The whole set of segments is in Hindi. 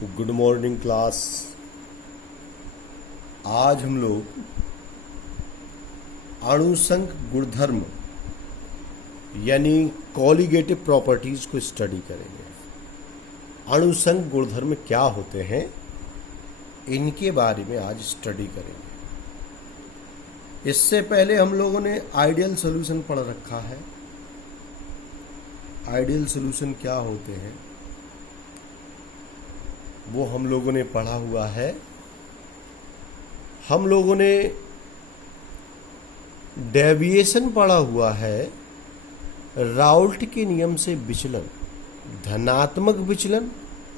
Good morning class. आज हम लोग अणुसंघ गुणधर्म यानी कॉलिगेटिव प्रॉपर्टीज को स्टडी करेंगे। अणुसंघ गुणधर्म क्या होते हैं, इनके बारे में आज स्टडी करेंगे। इससे पहले हम लोगों ने आइडियल सॉल्यूशन पढ़ रखा है। आइडियल सॉल्यूशन क्या होते हैं वो हम लोगों ने पढ़ा हुआ है। हम लोगों ने डेविएशन पढ़ा हुआ है, राउल्ट के नियम से विचलन, धनात्मक विचलन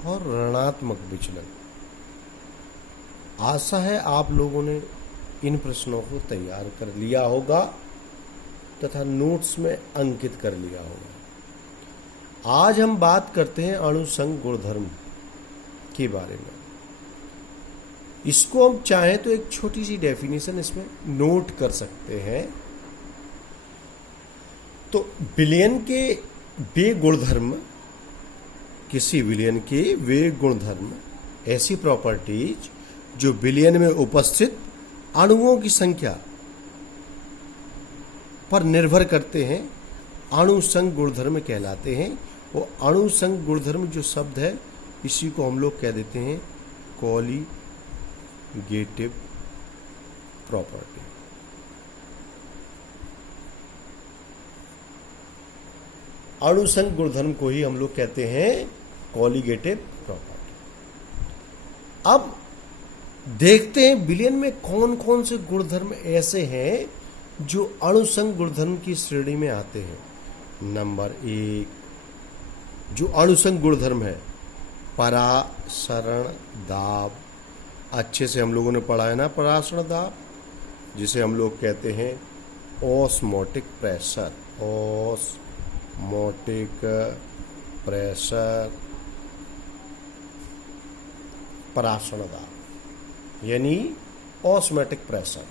और ऋणात्मक विचलन। आशा है आप लोगों ने इन प्रश्नों को तैयार कर लिया होगा तथा नोट्स में अंकित कर लिया होगा। आज हम बात करते हैं अणुसंघ गुणधर्म के बारे में। इसको हम चाहें तो एक छोटी सी डेफिनेशन इसमें नोट कर सकते हैं। तो विलयन के वे गुणधर्म, किसी विलयन के वे गुणधर्म, ऐसी प्रॉपर्टीज जो विलयन में उपस्थित अणुओं की संख्या पर निर्भर करते हैं, अणुसंघ गुणधर्म कहलाते हैं। वो अणुसंघ गुणधर्म जो शब्द है, इसी को हम लोग कह देते हैं कॉलिगेटिव प्रॉपर्टी। अणुसंघ गुणधर्म को ही हम लोग कहते हैं कॉलिगेटिव प्रॉपर्टी। अब देखते हैं विलयन में कौन कौन से गुणधर्म ऐसे हैं जो अणुसंघ गुणधर्म की श्रेणी में आते हैं। नंबर 1 जो अणुसंघ गुणधर्म है, परासरण दाब। अच्छे से हम लोगों ने पढ़ा है ना परासरण दाब, जिसे हम लोग कहते हैं ऑस्मोटिक प्रेशर। ऑस्मोटिक प्रेशर, परासरण दाब यानी ऑस्मोटिक प्रेशर।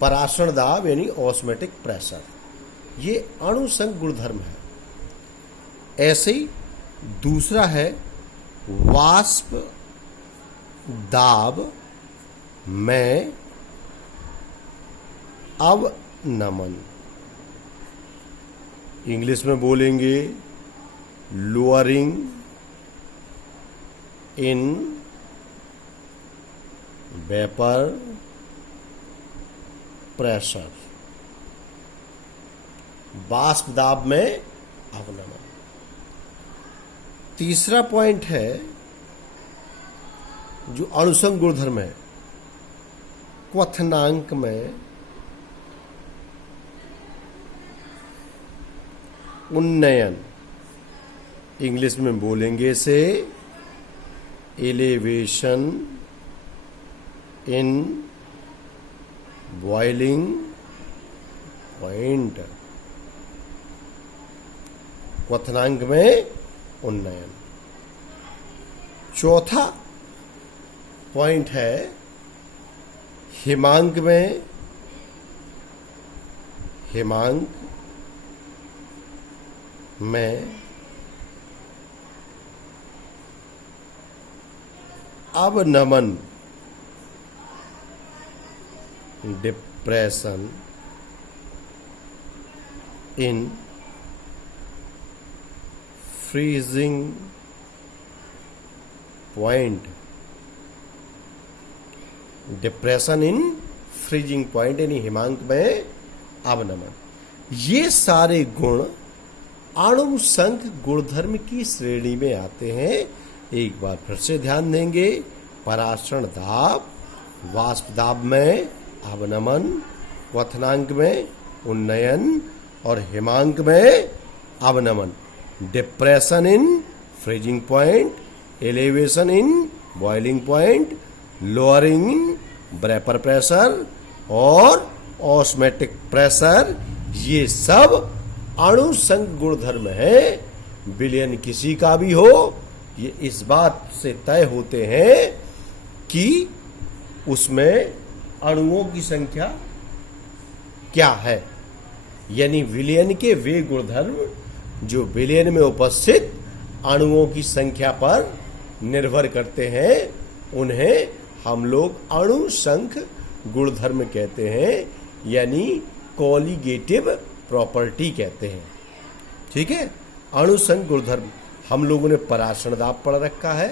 परासरण दाब यानी ऑस्मोटिक प्रेशर, ये अणुसंघ गुणधर्म है। ऐसे ही दूसरा है वाष्प दाब में अवनमन। इंग्लिश में बोलेंगे लोअरिंग इन वेपर प्रेशर। वाष्प दाब में अवनमन। तीसरा पॉइंट है जो अणुसंघ गुणधर्म है, क्वथनांक में उन्नयन। इंग्लिश में बोलेंगे से एलिवेशन इन बॉइलिंग पॉइंट। क्वथनांक में उन्नयन। चौथा पॉइंट है हिमांक में अवनमन, depression in freezing point. Depression in freezing point यानी हिमांक में अवनमन। ये सारे गुण अणुसंघ गुणधर्म की श्रेणी में आते हैं। एक बार फिर से ध्यान देंगे, परासरण दाब, वाष्प दाब में अवनमन, क्वथनांक में उन्नयन और हिमांक में अवनमन। Depression in freezing point, elevation in boiling point, lowering in vapour pressure और ऑस्मोटिक प्रेशर, ये सब अणुसंघ गुणधर्म है। विलयन किसी का भी हो, ये इस बात से तय होते हैं कि उसमें अणुओं की संख्या क्या है, यानी विलयन के वे गुणधर्म जो विलयन में उपस्थित अणुओं की संख्या पर निर्भर करते हैं, उन्हें हम लोग अणु संख गुणधर्म कहते हैं, यानी कॉलिगेटिव प्रॉपर्टी कहते हैं। ठीक है, अणु संख गुणधर्म हम लोगों ने पराशर दाब पढ़ रखा है,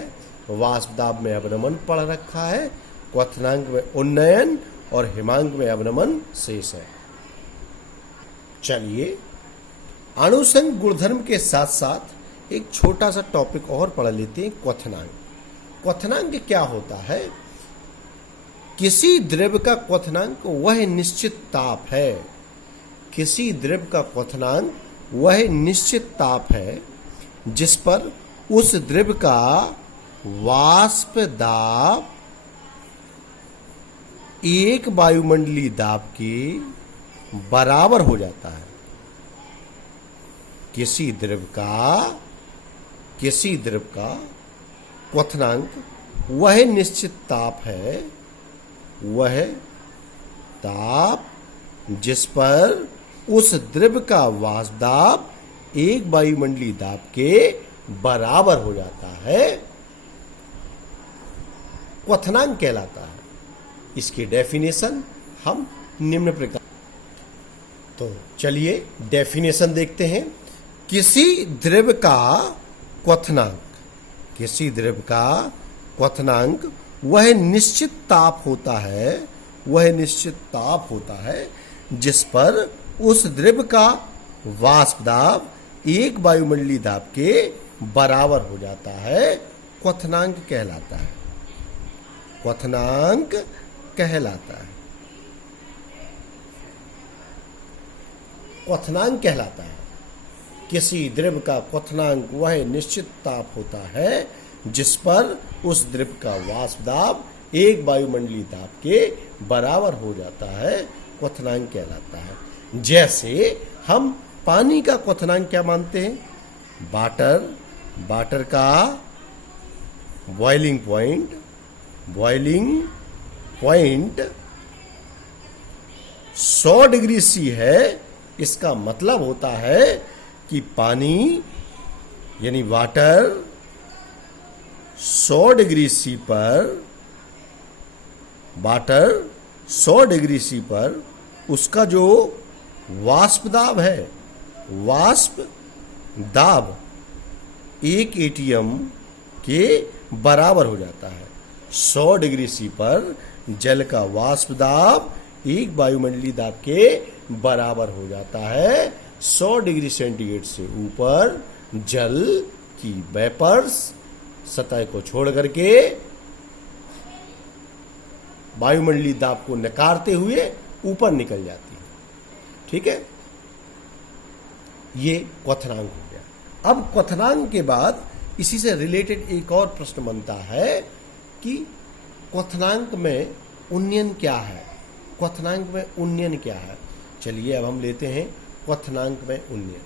वाष्प दाब में अवनमन पढ़ रखा है, क्वथनांक में उन्नयन और हिमांक में अवनमन शेष है। चलिए, अणुसंग गुणधर्म के साथ साथ एक छोटा सा टॉपिक और पढ़ लेते हैं, क्वथनांक। क्वथनांक क्या होता है? किसी द्रव्य का क्वथनांक वह निश्चित ताप है, किसी द्रव्य का क्वथनांक वह निश्चित ताप है जिस पर उस द्रव्य का वाष्प दाब एक वायुमंडलीय दाब के बराबर हो जाता है। किसी द्रव्य का क्वथनांक वह निश्चित ताप है, वह ताप जिस पर उस द्रव्य का वाष्प दाब एक वायुमंडलीय दाब के बराबर हो जाता है, क्वथनांक कहलाता है। इसकी डेफिनेशन हम निम्न प्रकार, तो चलिए डेफिनेशन देखते हैं। किसी द्रव्य का क्वथनांक, किसी द्रव्य का क्वथनांक वह निश्चित ताप होता है, वह निश्चित ताप होता है जिस पर उस द्रव्य का वाष्प दाब एक वायुमंडलीय दाब के बराबर हो जाता है, क्वथनांक कहलाता है, क्वथनांक कहलाता है, क्वथनांक कहलाता है। किसी द्रव्य का क्वथनांक वह निश्चित ताप होता है जिस पर उस द्रव्य का वाष्प दाब एक वायुमंडलीय दाब के बराबर हो जाता है, क्वथनांक कहलाता है। जैसे हम पानी का क्वथनांक क्या मानते हैं? वाटर का बॉइलिंग पॉइंट 100 डिग्री सी है। इसका मतलब होता है कि पानी यानी वाटर 100 डिग्री सी पर उसका जो वाष्प दाब है, वाष्प दाब 1 एटीएम के बराबर हो जाता है। 100 डिग्री सी पर जल का वाष्प दाब एक वायुमंडलीय दाब के बराबर हो जाता है। 100 डिग्री सेंटीग्रेड से ऊपर जल की वेपर्स सतह को छोड़ करके वायुमंडलीय दाब को नकारते हुए ऊपर निकल जाती है। ठीक है, ये क्वथनांक हो गया। अब क्वथनांक के बाद इसी से रिलेटेड एक और प्रश्न बनता है कि क्वथनांक में उन्नयन क्या है, क्वथनांक में उन्नयन क्या है। चलिए अब हम लेते हैं क्वथनांक में उन्नयन।